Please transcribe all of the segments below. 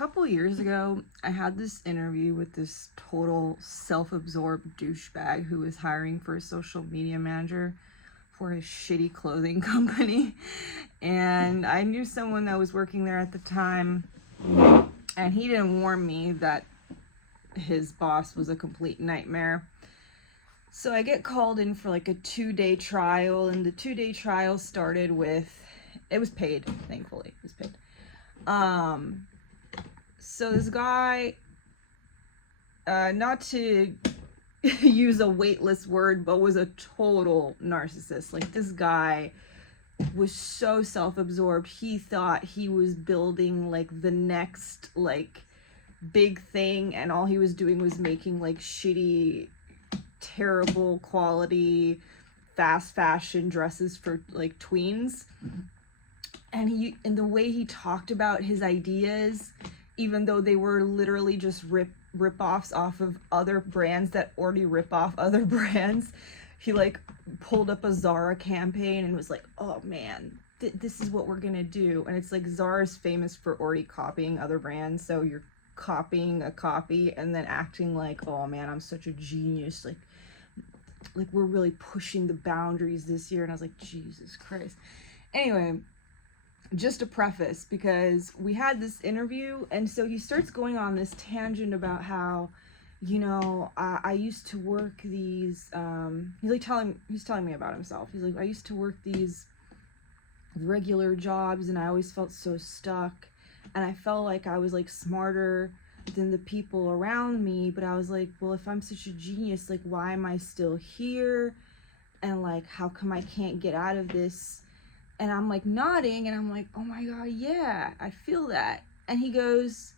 couple years ago, I had this interview with this total self-absorbed douchebag who was hiring for a social media manager for his shitty clothing company. And I knew someone that was working there at the time, and he didn't warn me that his boss was a complete nightmare. So I get called in for like a 2-day trial, and the 2-day trial started with, it was paid, thankfully, it was paid. So this guy, not to use a weightless word, but was a total narcissist. Like, this guy was so self-absorbed. He thought he was building like the next like big thing, and all he was doing was making like shitty, terrible quality fast fashion dresses for like tweens. And the way he talked about his ideas, even though they were literally just rip-offs off of other brands that already rip off other brands, he like pulled up a Zara campaign and was like, oh man, this is what we're gonna do. And it's like, Zara's famous for already copying other brands, so you're copying a copy and then acting like, oh man, I'm such a genius, like we're really pushing the boundaries this year. And I was like, Jesus Christ. Anyway, just a preface, because we had this interview, and so he starts going on this tangent about how, you know, I used to work these, he's telling me about himself. He's like, I used to work these regular jobs, and I always felt so stuck, and I felt like I was like smarter than the people around me, but I was like, well, if I'm such a genius, like, why am I still here? And like, how come I can't get out of this? And I'm like nodding, and I'm like, oh my God, yeah, I feel that. And he goes,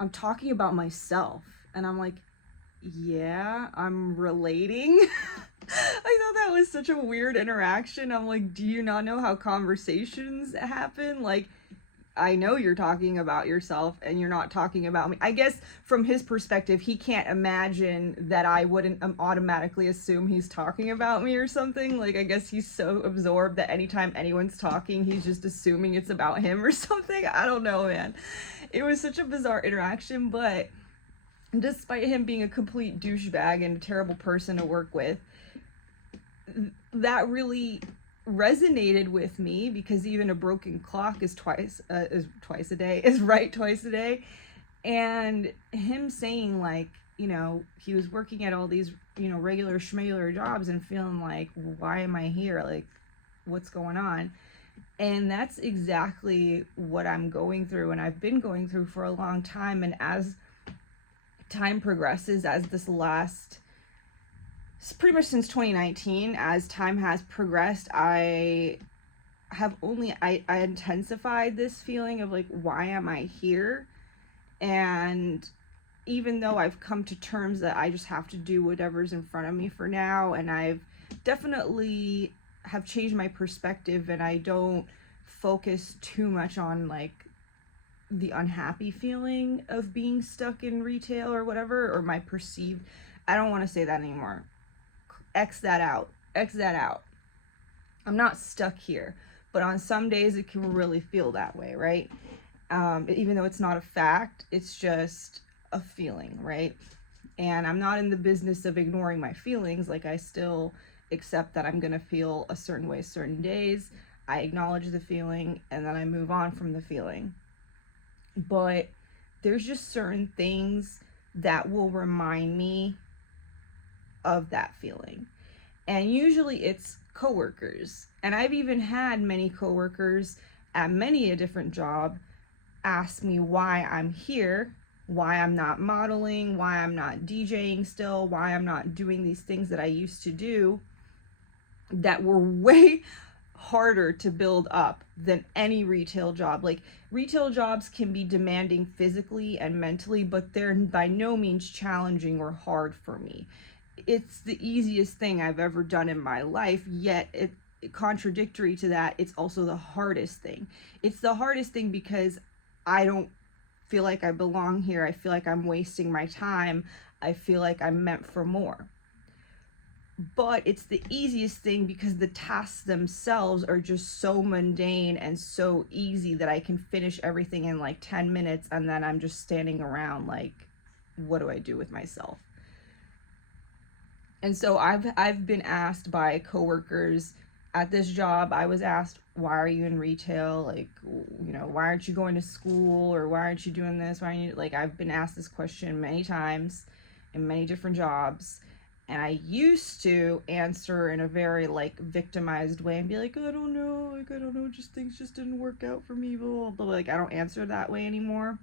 I'm talking about myself. And I'm like, yeah, I'm relating. I thought that was such a weird interaction. I'm like, do you not know how conversations happen? Like, I know you're talking about yourself and you're not talking about me. I guess from his perspective, he can't imagine that I wouldn't automatically assume he's talking about me or something. Like, I guess he's so absorbed that anytime anyone's talking, he's just assuming it's about him or something. I don't know, man. It was such a bizarre interaction, but despite him being a complete douchebag and a terrible person to work with, that really resonated with me, because even a broken clock is right twice a day. And him saying, like, you know, he was working at all these, you know, regular schmegular jobs and feeling like, why am I here? Like, what's going on? And that's exactly what I'm going through, and I've been going through for a long time. And as time progresses, as this last, pretty much since 2019, as time has progressed, I intensified this feeling of like, why am I here? And even though I've come to terms that I just have to do whatever's in front of me for now, and I've definitely have changed my perspective, and I don't focus too much on like the unhappy feeling of being stuck in retail or whatever, or my perceived, I don't want to say that anymore. X that out. I'm not stuck here, but on some days it can really feel that way, right? Even though it's not a fact, it's just a feeling, right? And I'm not in the business of ignoring my feelings. Like, I still accept that I'm gonna feel a certain way certain days. I acknowledge the feeling, and then I move on from the feeling. But there's just certain things that will remind me of that feeling. And usually it's coworkers. And I've even had many coworkers at many a different job ask me why I'm here, why I'm not modeling, why I'm not DJing still, why I'm not doing these things that I used to do that were way harder to build up than any retail job. Like, retail jobs can be demanding physically and mentally, but they're by no means challenging or hard for me. It's the easiest thing I've ever done in my life, yet contradictory to that, it's also the hardest thing. It's the hardest thing because I don't feel like I belong here. I feel like I'm wasting my time. I feel like I'm meant for more. but it's the easiest thing because the tasks themselves are just so mundane and so easy that I can finish everything in like 10 minutes, and then I'm just standing around like, what do I do with myself? And so I've been asked by coworkers at this job. I was asked, why are you in retail? Like, why aren't you going to school, or why aren't you doing this? Why aren't you, like, I've been asked this question many times in many different jobs. And I used to answer in a very like victimized way and be like, I don't know, just things just didn't work out for me, blah, blah, blah. Like, I don't answer that way anymore.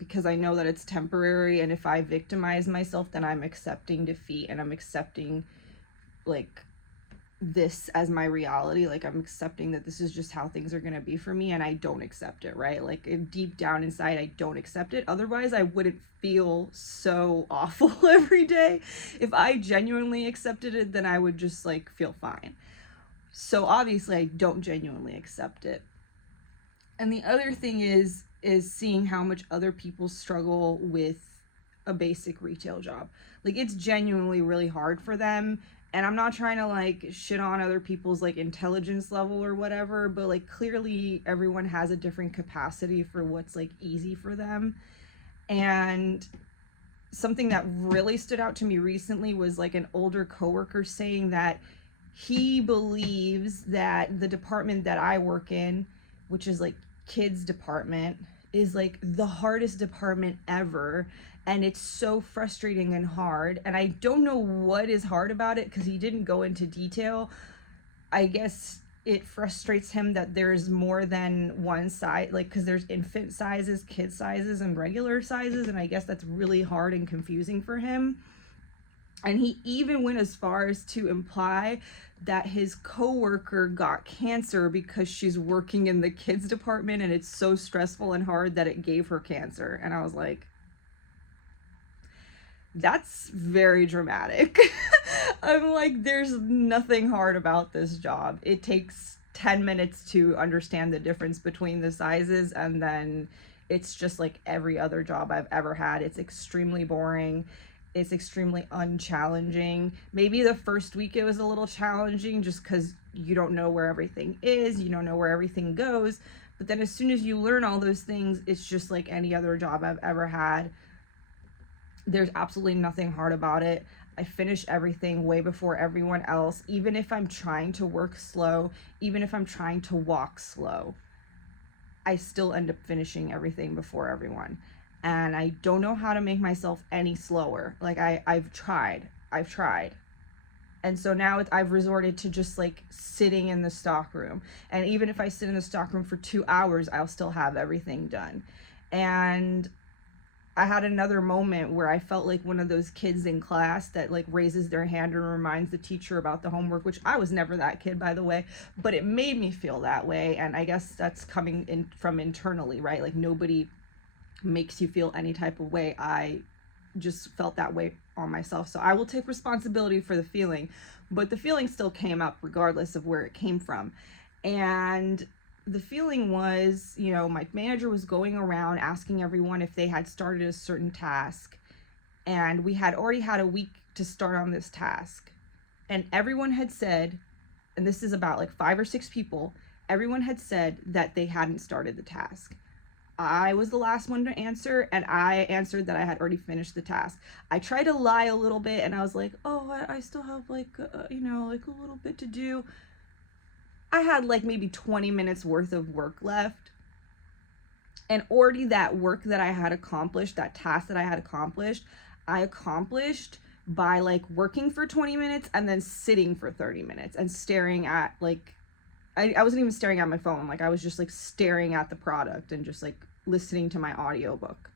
Because I know that it's temporary, and if I victimize myself, then I'm accepting defeat, and I'm accepting like this as my reality. Like, I'm accepting that this is just how things are gonna be for me, and I don't accept it, right? Like, deep down inside, I don't accept it. Otherwise, I wouldn't feel so awful every day. If I genuinely accepted it, then I would just like feel fine. So obviously, I don't genuinely accept it. And the other thing is seeing how much other people struggle with a basic retail job. Like, it's genuinely really hard for them. And I'm not trying to like shit on other people's like intelligence level or whatever, but like clearly everyone has a different capacity for what's like easy for them. And something that really stood out to me recently was like an older coworker saying that he believes that the department that I work in, which is like kids department, is like the hardest department ever, and it's so frustrating and hard. And I don't know what is hard about it because he didn't go into detail. I guess it frustrates him that there's more than one size, like, because there's infant sizes, kid sizes, and regular sizes, and I guess that's really hard and confusing for him. And he even went as far as to imply that his coworker got cancer because she's working in the kids department, and it's so stressful and hard that it gave her cancer. And I was like, that's very dramatic. I'm like, there's nothing hard about this job. It takes 10 minutes to understand the difference between the sizes, and then it's just like every other job I've ever had. It's extremely boring. It's extremely unchallenging. Maybe the first week it was a little challenging just because you don't know where everything is, you don't know where everything goes. But then as soon as you learn all those things, it's just like any other job I've ever had. There's absolutely nothing hard about it. I finish everything way before everyone else, even if I'm trying to work slow, even if I'm trying to walk slow. I still end up finishing everything before everyone. And I don't know how to make myself any slower. Like, I've tried. And so now I've resorted to just like sitting in the stockroom. And even if I sit in the stockroom for 2 hours, I'll still have everything done. And I had another moment where I felt like one of those kids in class that like raises their hand and reminds the teacher about the homework, which I was never that kid, by the way, but it made me feel that way. And I guess that's coming in from internally, right? Like, nobody makes you feel any type of way. I just felt that way on myself. So I will take responsibility for the feeling, but the feeling still came up regardless of where it came from. And the feeling was, my manager was going around asking everyone if they had started a certain task, and we had already had a week to start on this task. And everyone had said, and this is about like 5 or 6 people, everyone had said that they hadn't started the task. I was the last one to answer, and I answered that I had already finished the task. I tried to lie a little bit, and I was like, oh, I still have like, like a little bit to do. I had like maybe 20 minutes worth of work left. And already that work that I had accomplished, that task that I had accomplished, I accomplished by like working for 20 minutes and then sitting for 30 minutes and staring at like, I wasn't even staring at my phone. Like, I was just like staring at the product and just like listening to my audiobook.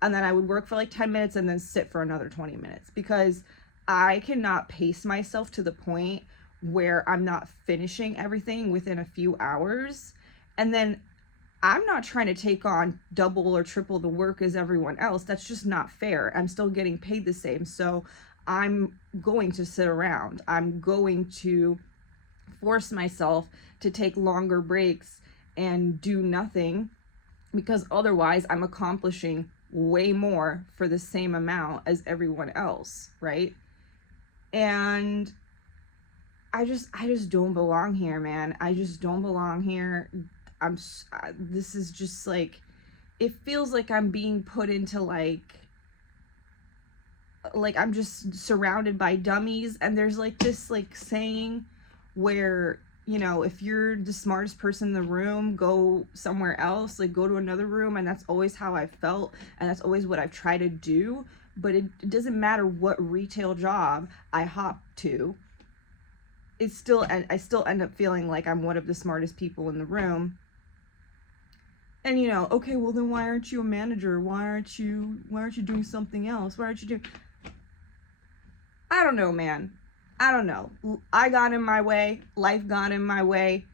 And then I would work for like 10 minutes and then sit for another 20 minutes because I cannot pace myself to the point where I'm not finishing everything within a few hours. And then I'm not trying to take on double or triple the work as everyone else. That's just not fair. I'm still getting paid the same. So I'm going to sit around. I'm going to force myself to take longer breaks and do nothing, because otherwise I'm accomplishing way more for the same amount as everyone else, right? And I just don't belong here, man. I just don't belong here. This is just like, it feels like I'm being put into like I'm just surrounded by dummies. And there's like this like saying where, you know, if you're the smartest person in the room, go somewhere else, like go to another room. And that's always how I felt, and that's always what I've tried to do. But it doesn't matter what retail job I hop to, it's still, and I still end up feeling like I'm one of the smartest people in the room. And you know, okay, well then why aren't you a manager? Why aren't you doing something else? Why aren't you doing, I don't know, man. I don't know. I got in my way. Life got in my way.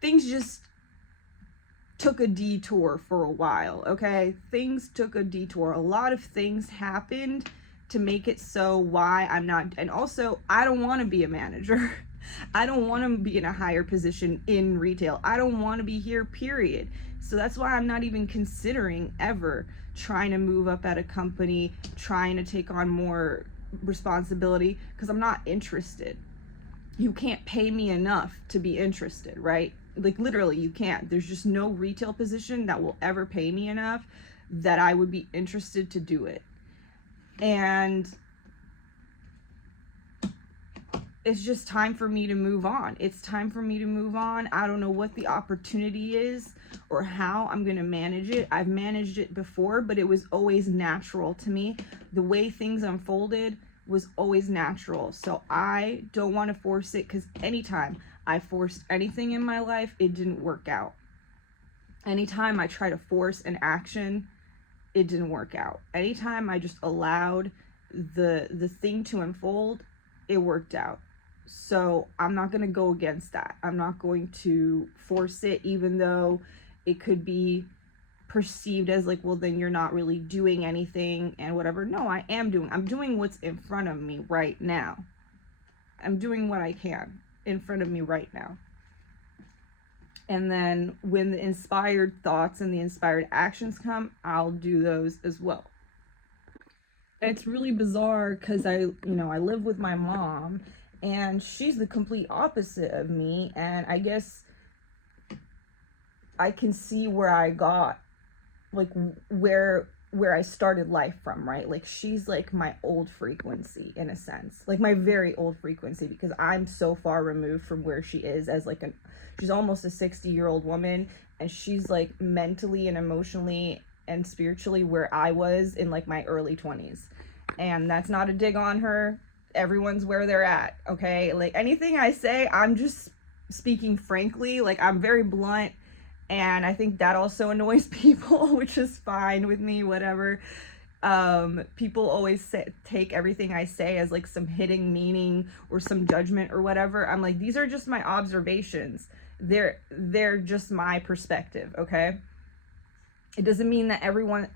Things just took a detour for a while, okay? Things took a detour. A lot of things happened to make it so why I'm not, and also I don't want to be a manager. I don't want to be in a higher position in retail. I don't want to be here, period. So that's why I'm not even considering ever trying to move up at a company, trying to take on more responsibility, because I'm not interested. You can't pay me enough to be interested, right? Like literally you can't. There's just no retail position that will ever pay me enough that I would be interested to do it. And it's just time for me to move on. It's time for me to move on. I don't know what the opportunity is or how I'm going to manage it. I've managed it before, but it was always natural to me. The way things unfolded was always natural. So I don't want to force it, because anytime I forced anything in my life, it didn't work out. Anytime I try to force an action, it didn't work out. Anytime I just allowed the thing to unfold, it worked out. So I'm not going to go against that. I'm not going to force it, even though it could be perceived as like, well, then you're not really doing anything and whatever. No, I am doing. I'm doing what's in front of me right now. I'm doing what I can in front of me right now. And then when the inspired thoughts and the inspired actions come, I'll do those as well. And it's really bizarre because I live with my mom, and she's the complete opposite of me. And I guess I can see where I got, like where I started life from, right? Like she's like my old frequency in a sense, like my very old frequency, because I'm so far removed from where she is as like she's almost a 60-year-old woman, and she's like mentally and emotionally and spiritually where I was in like my early 20s. And that's not a dig on her. Everyone's where they're at, okay? Like anything I say, I'm just speaking frankly. Like I'm very blunt, and I think that also annoys people, which is fine with me, whatever. People always take everything I say as like some hidden meaning or some judgment or whatever. I'm like, these are just my observations. They're just my perspective, okay? It doesn't mean that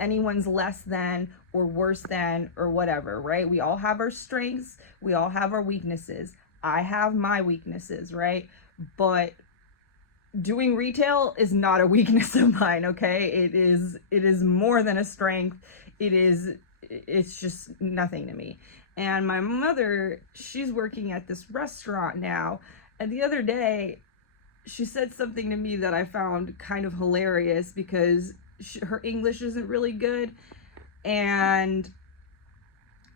anyone's less than or worse than or whatever, right? We all have our strengths. We all have our weaknesses. I have my weaknesses, right? But doing retail is not a weakness of mine, okay? It is more than a strength. It's just nothing to me. And my mother, she's working at this restaurant now. And the other day, she said something to me that I found kind of hilarious, because her English isn't really good. And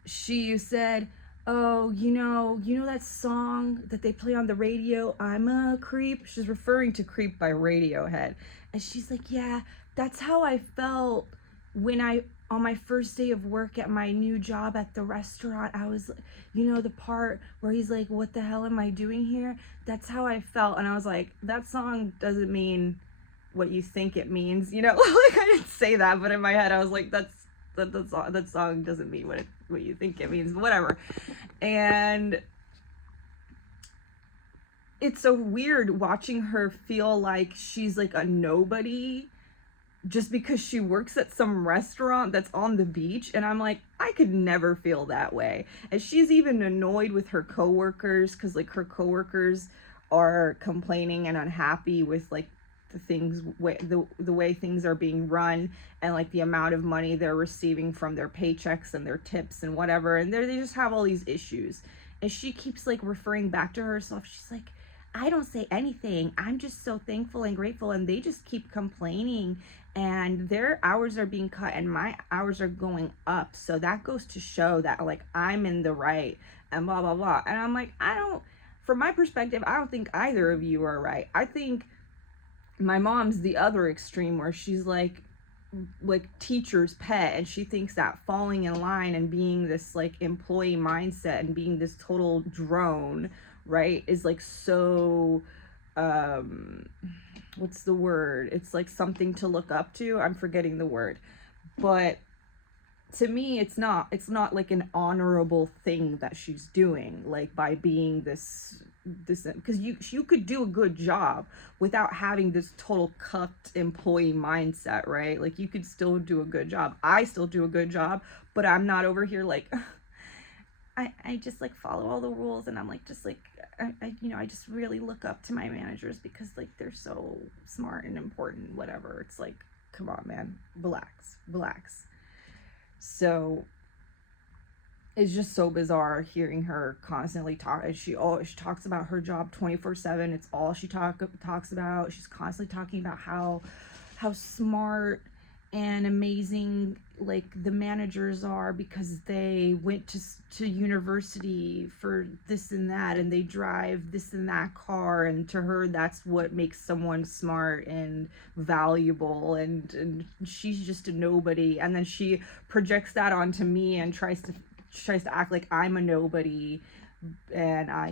she said, oh, you know that song that they play on the radio, I'm a Creep? She's referring to Creep by Radiohead. And she's like, yeah, that's how I felt when on my first day of work at my new job at the restaurant. I was, the part where he's like, what the hell am I doing here? That's how I felt. And I was like, that song doesn't mean what you think it means, like I didn't say that, but in my head I was like, that song doesn't mean what you think it means, but whatever. And it's so weird watching her feel like she's like a nobody just because she works at some restaurant that's on the beach. And I'm like, I could never feel that way. And she's even annoyed with her coworkers, because like her coworkers are complaining and unhappy with like the things, the way things are being run, and like the amount of money they're receiving from their paychecks and their tips and whatever, and they just have all these issues. And she keeps like referring back to herself. She's like, I don't say anything, I'm just so thankful and grateful, and they just keep complaining, and their hours are being cut and my hours are going up, so that goes to show that like I'm in the right, and blah blah blah. And I'm like, I don't, from my perspective, I don't think either of you are right. I think my mom's the other extreme, where she's like teacher's pet, and she thinks that falling in line and being this like employee mindset and being this total drone, right, is like so what's the word, it's like something to look up to. I'm forgetting the word, but to me it's not like an honorable thing that she's doing, like by being this, because you could do a good job without having this total cucked employee mindset, right? Like you could still do a good job. I still do a good job, but I'm not over here like I just like follow all the rules, and I'm like just like I just really look up to my managers because like they're so smart and important, whatever. It's like, come on, man, relax. So it's just so bizarre hearing her constantly talk. She talks about her job 24/7. It's all she talks about. She's constantly talking about how smart and amazing like the managers are because they went to university for this and that, and they drive this and that car, and to her that's what makes someone smart and valuable, and she's just a nobody. And then she projects that onto me and tries to act like I'm a nobody, and I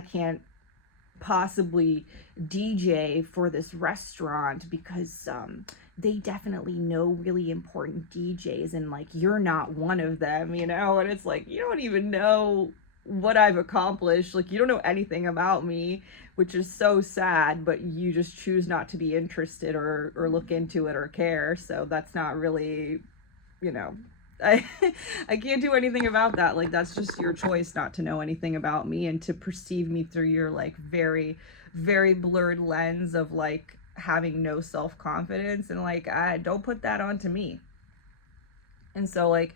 can't possibly DJ for this restaurant because they definitely know really important DJs, and like you're not one of them, and it's like, you don't even know what I've accomplished, like you don't know anything about me, which is so sad, but you just choose not to be interested or look into it or care. So that's not really, I can't do anything about that. Like that's just your choice not to know anything about me and to perceive me through your like very, very blurred lens of like having no self-confidence, and like I don't put that onto me. And so like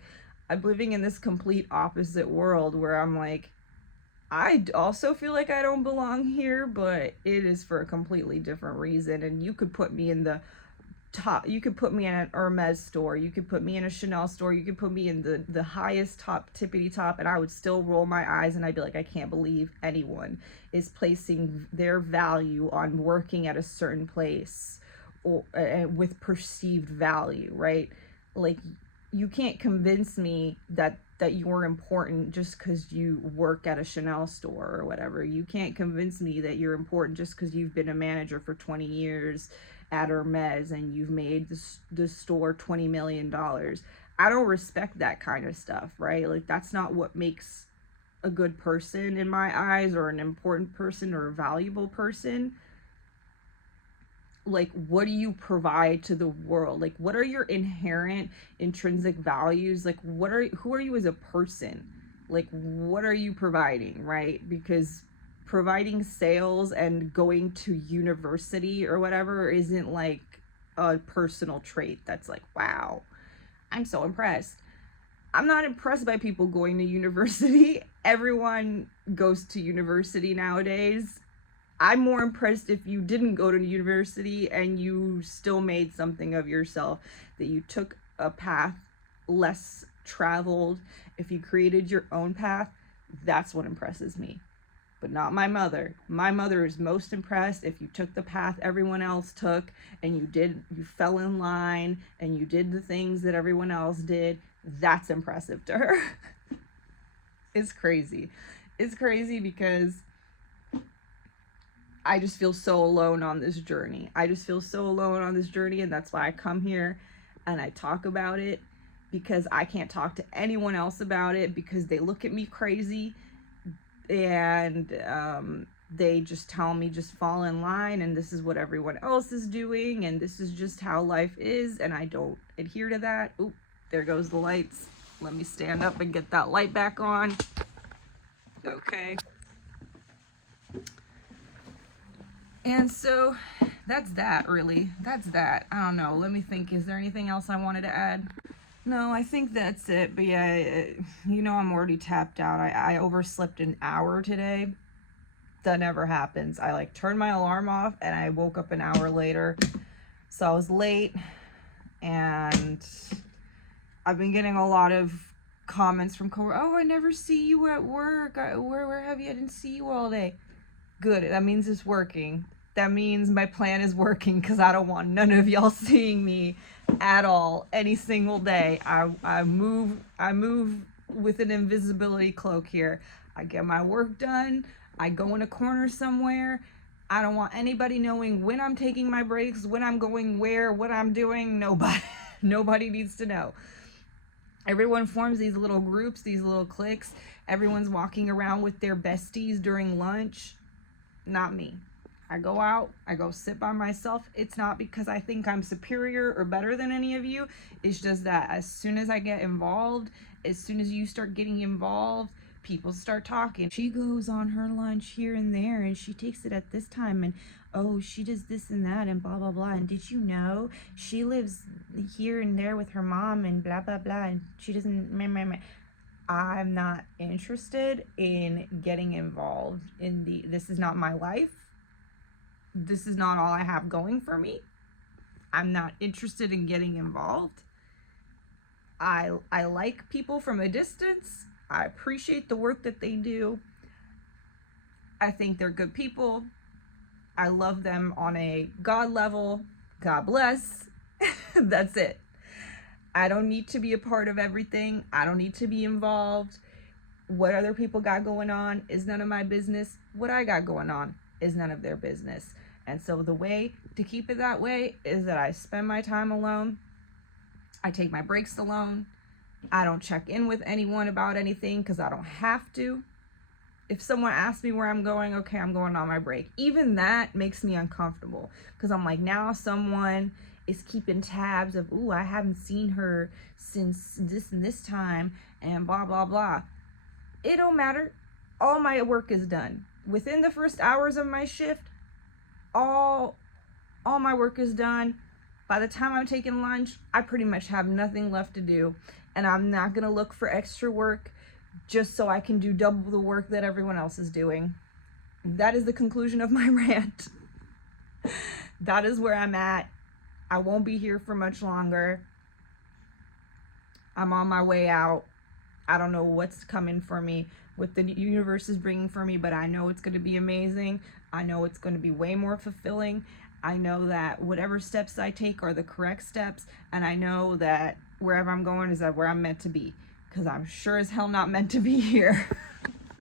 I'm living in this complete opposite world where I'm like, I also feel like I don't belong here, but it is for a completely different reason. And you could put me in the top, you could put me in an Hermes store, you could put me in a Chanel store, you could put me in the highest top tippity top, and I would still roll my eyes and I'd be like, I can't believe anyone is placing their value on working at a certain place or with perceived value, right? Like you can't convince me that you're important just because you work at a Chanel store or whatever. You can't convince me that you're important just because you've been a manager for 20 years at Hermes and you've made the store $20 million. I don't respect that kind of stuff, right? Like that's not what makes a good person in my eyes, or an important person, or a valuable person. Like what do you provide to the world? Like what are your inherent intrinsic values? Like who are you as a person? Like what are you providing, right? Because providing sales and going to university or whatever isn't like a personal trait that's like, wow, I'm so impressed. I'm not impressed by people going to university. Everyone goes to university nowadays. I'm more impressed if you didn't go to university and you still made something of yourself, that you took a path less traveled. If you created your own path, that's what impresses me. But not my mother. My mother is most impressed if you took the path everyone else took, and you fell in line and you did the things that everyone else did. That's impressive to her. It's crazy. It's crazy because I just feel so alone on this journey. And that's why I come here and I talk about it, because I can't talk to anyone else about it because they look at me crazy, and they just tell me just fall in line, and this is what everyone else is doing, and this is just how life is, and I don't adhere to that. Oop, there goes the lights. Let me stand up and get that light back on. Okay. And so that's that, really. That's that. I don't know. Let me think. Is there anything else I wanted to add? No, I think that's it. But yeah, I'm already tapped out. I overslept an hour today. That never happens. I like turned my alarm off and I woke up an hour later. So I was late, and I've been getting a lot of comments from coworkers. Oh, I never see you at work. Where have you? I didn't see you all day. Good. That means it's working. That means my plan is working, because I don't want none of y'all seeing me at all any single day. I move with an invisibility cloak here. I get my work done. I go in a corner somewhere. I don't want anybody knowing when I'm taking my breaks, when I'm going where, what I'm doing. Nobody nobody needs to know. Everyone forms these little groups, these little cliques. Everyone's walking around with their besties during lunch. Not me. I go out, I go sit by myself. It's not because I think I'm superior or better than any of you. It's just that as soon as I get involved, as soon as you start getting involved, people start talking. She goes on her lunch here and there, and she takes it at this time, and oh, she does this and that, and blah blah blah. And did you know she lives here and there with her mom, and blah blah blah, and she doesn't meh, meh, meh. I'm not interested in getting involved in this is not my life. This is not all I have going for me. I'm not interested in getting involved. I like people from a distance. I appreciate the work that they do. I think they're good people. I love them on a God level. God bless. That's it. I don't need to be a part of everything. I don't need to be involved. What other people got going on is none of my business. What I got going on is none of their business. And so the way to keep it that way is that I spend my time alone. I take my breaks alone. I don't check in with anyone about anything because I don't have to. If someone asks me where I'm going, okay, I'm going on my break. Even that makes me uncomfortable, because I'm like, now someone is keeping tabs of, ooh, I haven't seen her since this and this time, and blah, blah, blah. It don't matter. All my work is done. Within the first hours of my shift, all my work is done. By the time I'm taking lunch, I pretty much have nothing left to do, and I'm not going to look for extra work just so I can do double the work that everyone else is doing. That is the conclusion of my rant. That is where I'm at. I won't be here for much longer. I'm on my way out. I don't know what's coming for me, what the universe is bringing for me, but I know it's going to be amazing. I know it's going to be way more fulfilling. I know that whatever steps I take are the correct steps, and I know that wherever I'm going is where I'm meant to be, because I'm sure as hell not meant to be here.